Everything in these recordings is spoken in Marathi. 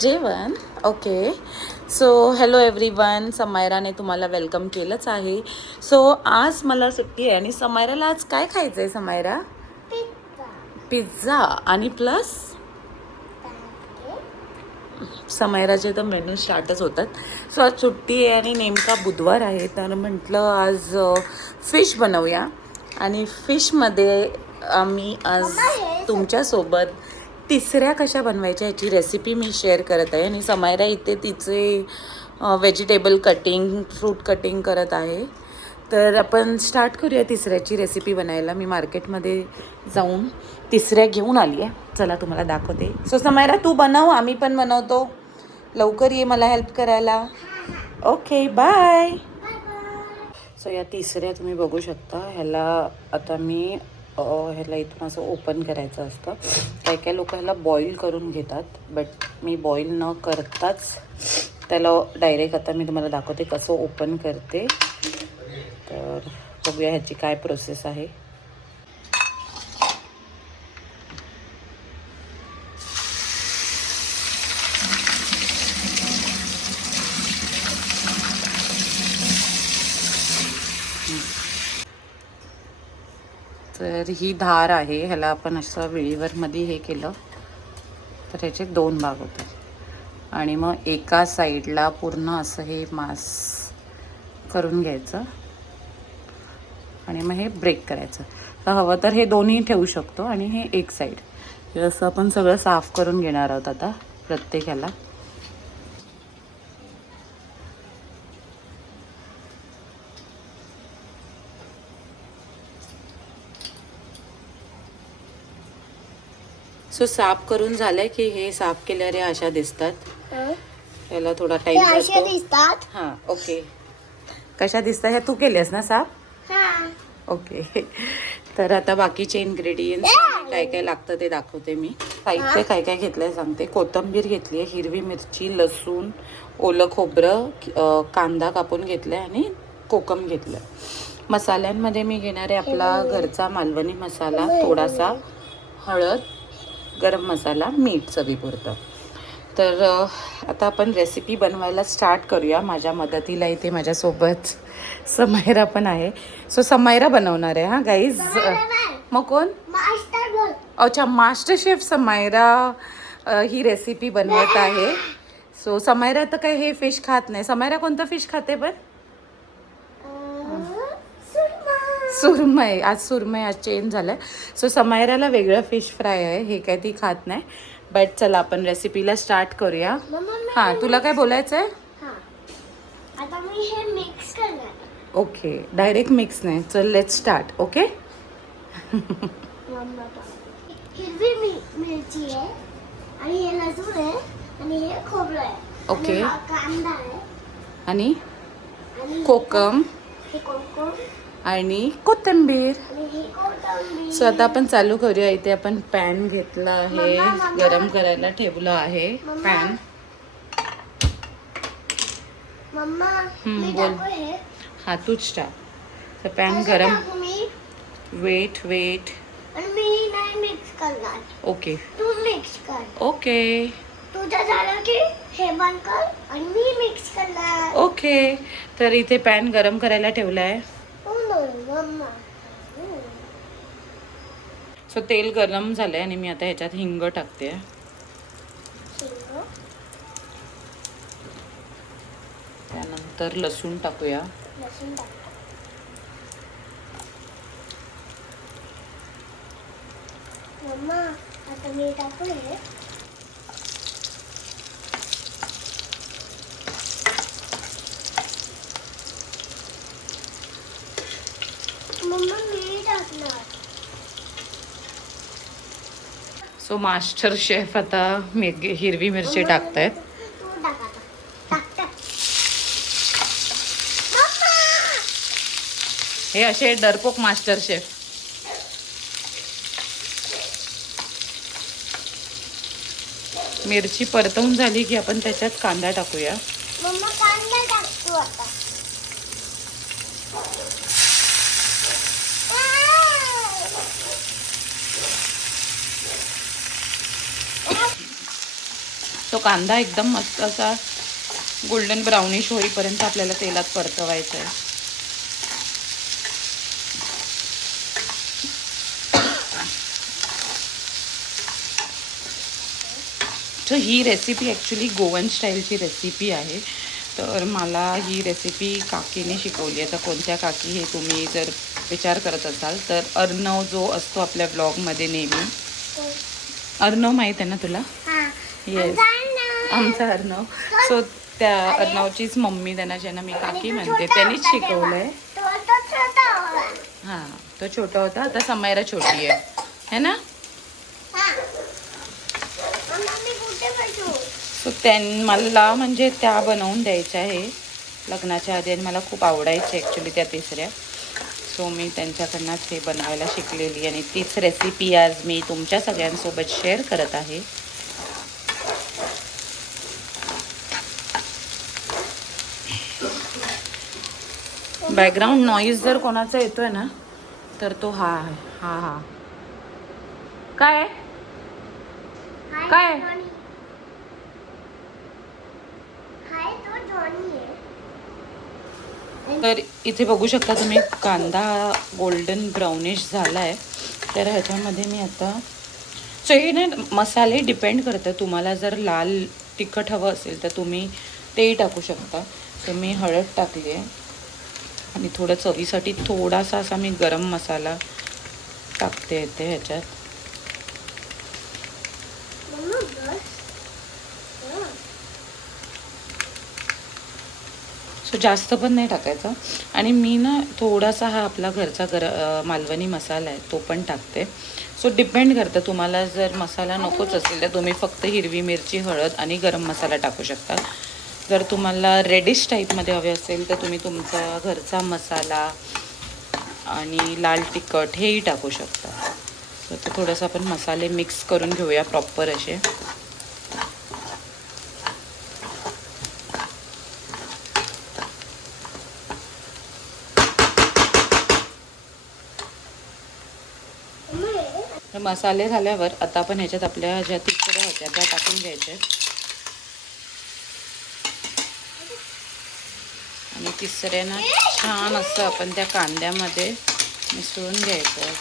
जेवण. ओके. सो हॅलो एव्हरीवन, समायराने तुम्हाला वेलकम केलंच आहे. सो आज मला सुट्टी आहे आणि समायराला आज काय खायचं आहे समायरा? पिझ्झा आणि प्लस समायराचे तर मेनू स्टार्टच होतात. सो आज सुट्टी आहे आणि नेमका बुधवार आहे, तर म्हटलं आज फिश बनवूया. आणि फिशमध्ये आम्ही आज तुमच्यासोबत तिसऱ्या कशा बनवायच्या ह्याची रेसिपी मी शेअर करत आहे. आणि समायरा इथे तिचे व्हेजिटेबल कटिंग, फ्रूट कटिंग करत आहे. तर आपण स्टार्ट करूया तिसऱ्याची रेसिपी बनायला. मी मार्केटमध्ये जाऊन तिसऱ्या घेऊन आली आहे. चला तुम्हाला दाखवते. सो समायरा तू बनव, आम्ही पण बनवतो. लवकर ये मला हेल्प करायला. Okay bye. सो या तिसऱ्या तुम्ही बघू शकता. ह्याला आता मी ह्याला इथून असं ओपन करायचं असतं. काही काही लोक ह्याला बॉईल करून घेतात, बट मी बॉईल न करताच त्याला डायरेक्ट आता मी तुम्हाला दाखवते कसं ओपन करते. तर बघूया ह्याची काय प्रोसेस आहे. तर ही धार आहे, ह्याला आपण असं विळीवरमध्ये हे केलं तर ह्याचे 2 भाग होतात. आणि मग एका साईडला पूर्ण असं हे मांस करून घ्यायचं आणि मग हे ब्रेक करायचं. तर हवं तर हे दोन्ही ठेवू शकतो आणि हे एक साईड. हे असं आपण सगळं साफ करून घेणार आहोत आता प्रत्येकाला. सो साफ करून झालंय की हे साफ केल्याने अशा दिसतात. याला थोडा टाइम दिसतात. हां ओके. कशा दिसतात ह्या तू केल्यास ना साफ? ओके. तर आता बाकीचे इन्ग्रेडियंट्स काय काय लागतं ते दाखवते मी. साहित्य काय काय घेतलंय सांगते. कोथिंबीर घेतली आहे, हिरवी मिरची, लसूण, ओलं खोबरं, कांदा कापून घेतलाय आणि कोकम घेतलं. मसाल्यांमध्ये मी घेणार आहे आपला घरचा मालवणी मसाला, थोडासा हळद, गरम मसाला, मीठ चवीपुरतं. तर आता आपण रेसिपी बनवायला स्टार्ट करूया. माझ्या मदतीला इथे माझ्यासोबत समायरा पण आहे. सो समायरा बनवणार आहे. हां गाईज. मग कोण? अच्छा, मास्टर शेफ समायरा ही रेसिपी बनवत आहे. सो समायरा तर काय हे फिश खात नाही. समायरा कोणतं फिश खाते पण? सुरमई. आज सुरमई आज चेंज झालं. सो समायराला वेगळं फिश फ्राय आहे, हे काय ती खात नाही. बट चला आपण रेसिपीला स्टार्ट करूया. हां तुला काय बोलायचं आहे? आता मी हे मिक्स करणार. ओके, डायरेक्ट मिक्स नाही. चल लेट्स स्टार्ट. ओके. हिरवी मिरची आहे आणि हे लसूण आहे आणि हे खोबरं आहे. ओके. कांदा आहे आणि कोकम आणि कोथिंबीर. सो आता आपण चालू करूया. इथे आपण पॅन घेतला आहे, गरम करायला ठेवलं आहे पॅन. बोल. हा तूच टाक. तर पॅन गरम. वेट. मी नाही मिक्स करणार. ओके. तू मिक्स कर. ओके. तुझं झालं की हे बंद कर आणि मी मिक्स करणार. ओके. तर इथे पॅन गरम करायला ठेवला आहे. सो तेल गरम झालंय आणि मी आता ह्याच्यात हिंग टाकते. त्यानंतर लसूण टाकूया. मम्मा आता मी टाकूया. मम्मा मी टाकणार. सो मास्टर शेफ आता हिरवी मिरची टाकतायत. तू टाक आता. टाक. हे असे डरपोक मास्टर शेफ. मिरची परतवून झाली की आपण त्याच्यात कांदा टाकूया. मम्मा कांदा टाकतो आता. तो कांदा एकदम मस्त असा गोल्डन ब्राउनिश होईपर्यंत आपल्याला तेलात परतवायचा आहे. तर ही रेसिपी ॲक्च्युली गोवन स्टाईलची रेसिपी आहे. तर मला ही रेसिपी काकीने शिकवली आहे. तर कोणत्या काकी हे तुम्ही जर विचार करत असाल तर अर्णव जो असतो आपल्या ब्लॉगमध्ये नेहमी, अर्णव माहीत आहे ना तुला? येस, आमचा अर्णव. सो त्या अर्णवचीच मम्मी त्यांना, ज्यांना मी काकी म्हणते, त्यांनीच शिकवलं आहे. हां, तो छोटा होता, आता समायरा छोटी आहे ना. सो मला म्हणजे त्या बनवून द्यायच्या आहे लग्नाच्या आधी आणि मला खूप आवडायचे ॲक्च्युली त्या तिसऱ्या. सो मी त्यांच्याकडनंच हे बनवायला शिकलेली आणि तीच रेसिपी आज मी तुमच्या सगळ्यांसोबत शेअर करत आहे. बॅकग्राऊंड नॉईज जर कोणाचा येतोय ना तर तो हा आहे. हा काय काय तर इथे बघू शकता तुम्ही कांदा गोल्डन ब्राउनिश झाला आहे. तर ह्याच्यामध्ये मी आता सो हे ना मसाले डिपेंड करतं. तुम्हाला जर लाल तिखट हवं असेल तर तुम्ही तेही टाकू शकता. तर मी हळद टाकली आहे आणि थोडं चवीसाठी थोडासा असा मी गरम मसाला टाकते इथे ह्याच्यात. सो जास्त पण नाही टाकायचं. आणि मी ना थोडासा हा आपला घरचा मालवणी मसाला आहे तो पण टाकते. सो डिपेंड करतं. तुम्हाला जर मसाला नकोच असेल तर तुम्ही फक्त हिरवी मिरची, हळद आणि गरम मसाला टाकू शकता. जर तुम्हाला रेडिश टाईपमध्ये हवे असेल तर तुम्ही तुमचा घरचा मसाला आणि लाल तिखट हेही टाकू शकता. सो ते थोडंसं आपण मसाले मिक्स करून घेऊया प्रॉपर असे. मसाले झाल्यावर आता आपण ह्याच्यात आपल्या ज्या तिखट्या होत्या त्या टाकून घ्यायच्या आणि तिसऱ्यानं छान असं आपण त्या कांद्यामध्ये मिसळून घ्यायचं.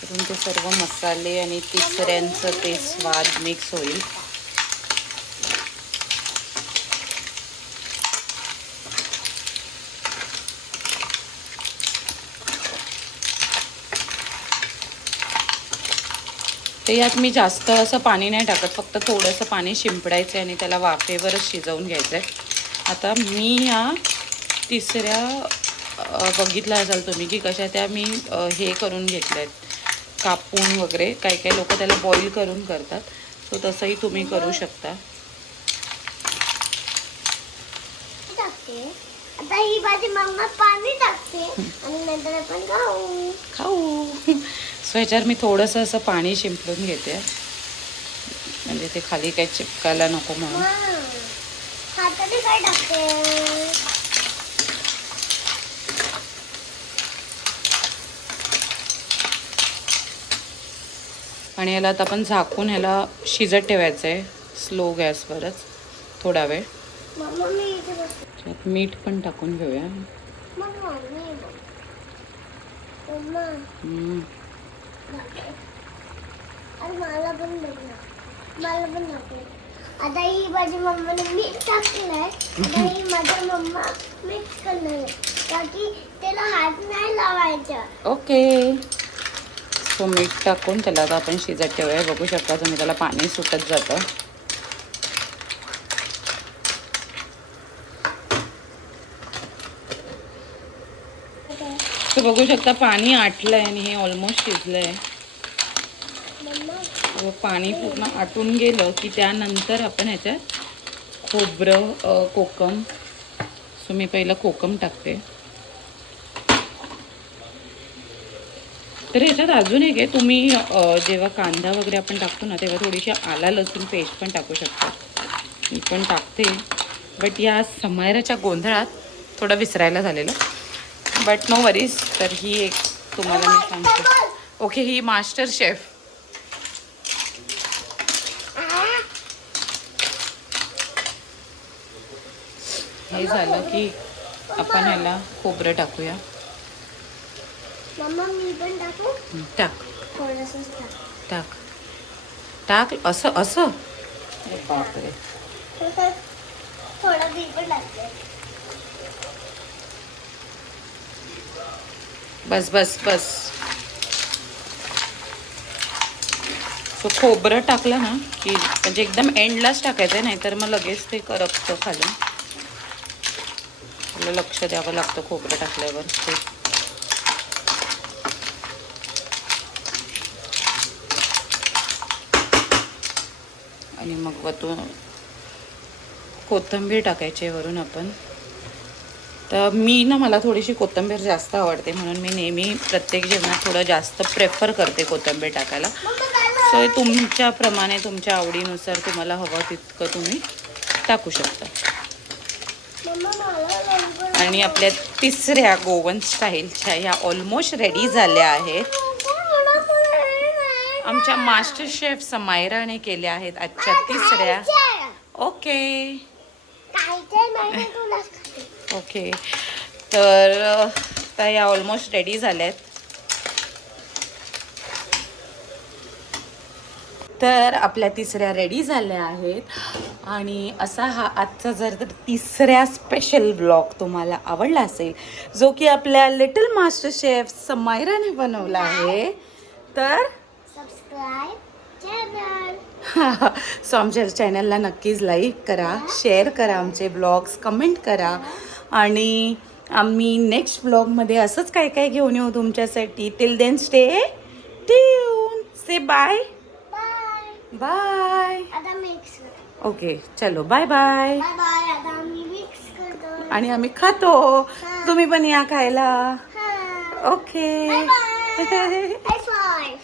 करून ते सर्व मसाले आणि तिसऱ्यांचं ते स्वाद मिक्स होईल. ते यात मी जास्त असं पाणी नाही टाकत, फक्त थोडंसं पाणी शिंपडायचं आणि त्याला वाफेवरच शिजवून घ्यायचं आहे. आता मी ह्या तिसऱ्या बघितला असाल तुम्ही की कशा त्या मी हे करून घेतल्या आहेत, कापून वगैरे. काही काही लोक त्याला बॉईल करून करतात. सो तसंही तुम्ही करू शकता. आता ही भाजी मम्मा पाणी टाकते आणि नंतर आपण खाऊ. सो ह्याच्यावर मी थोडंसं असं पाणी शिंपडून घेते म्हणजे ते खाली काही चिपकायला नको म्हणून. हाताने काय टाकते? आणि याला आता आपण झाकून ह्याला शिजत ठेवायचं आहे स्लो गॅसवरच थोडा वेळ. मीठ पण टाकून घेऊया. आता ही भाजी मम्माने मीठ टाकलेलं आहे. आता ही माझ्या मम्मा मिक्स करणार आहे ताकी त्याला हात नाही लावायचा. ओके. सो मीठ टाकून त्याला आता आपण शिजत ठेवूया. बघू शकता तुम्ही त्याला पाणी सुटत जातं. तर बघू शकता पाणी आटलं आहे आणि हे ऑलमोस्ट शिजलं आहे. पाणी पूर्ण आटून गेलं की त्यानंतर आपण ह्याच्यात खोबरं, कोकम. सो मी पहिलं कोकम टाकते. तर ह्याच्यात अजून एक आहे, तुम्ही जेव्हा कांदा वगैरे आपण टाकतो ना तेव्हा थोडीशी आला लसूण पेस्ट पण टाकू शकता. मी पण टाकते, बट या समायराच्या गोंधळात थोडं विसरायला झालेलं. But no worries. तर ही एक तुम्हाला मी सांगते. ओके, ही मास्टर शेफ. हे झालं की आपण ह्याला खोबरं टाकूया. मम्मा मी पण टाकू टाक थोडंसंच टाक. टाक टाक असं असं. अरे बापरे. थोडं मी पण टाकते. बस बस बस. सो खोबरं टाकलं ना की म्हणजे एकदम एंडलाच टाकायचं आहे, नाहीतर मग लगेच ते करपतं खाली. आपलं लक्ष द्यावं लागतं खोबरं टाकल्यावर ते. आणि मग वरतून कोथिंबीर टाकायची आहे वरून आपण. तर मी ना मला थोडीशी कोथिंबीर जास्त आवडते म्हणून मी नेहमी प्रत्येक जेवणात थोडं जास्त प्रेफर करते कोथिंबीर टाकायला. सो हे तुमच्याप्रमाणे तुमच्या आवडीनुसार तुम्हाला हवं तितकं तुम्ही टाकू शकता. मम्मा मला लवकर आणि आपल्या तिसऱ्या गोवन स्टाईलच्या ह्या ऑलमोस्ट रेडी झाल्या आहेत. आमच्या मास्टर शेफ समायराने केल्या आहेत आजच्या तिसऱ्या. Okay okay. तर त्या या ऑलमोस्ट रेडी झाल्या आहेत. तर आपल्या तिसऱ्या रेडी झाल्या आहेत. आणि असा हा आजचा जर तिसऱ्या स्पेशल ब्लॉग तुम्हाला आवडला असेल, जो की आपल्या लिटल मास्टर शेफ समायराने बनवला आहे, तर सबस्क्राईब चॅनल. सो आमच्या चॅनलला नक्कीच लाईक करा, शेअर करा, आमचे ब्लॉग्स कमेंट करा. आणि आम्ही नेक्स्ट ब्लॉगमध्ये असंच काय काय घेऊन येऊ तुमच्यासाठी. Till then stay tuned. Say bye bye. आता मिक्स कर. ओके चलो बाय बाय. Bye bye. आता आम्ही मिक्स करतो. आणि आम्ही खातो. तुम्ही पण या खायला. हा. Okay. Bye bye. High five.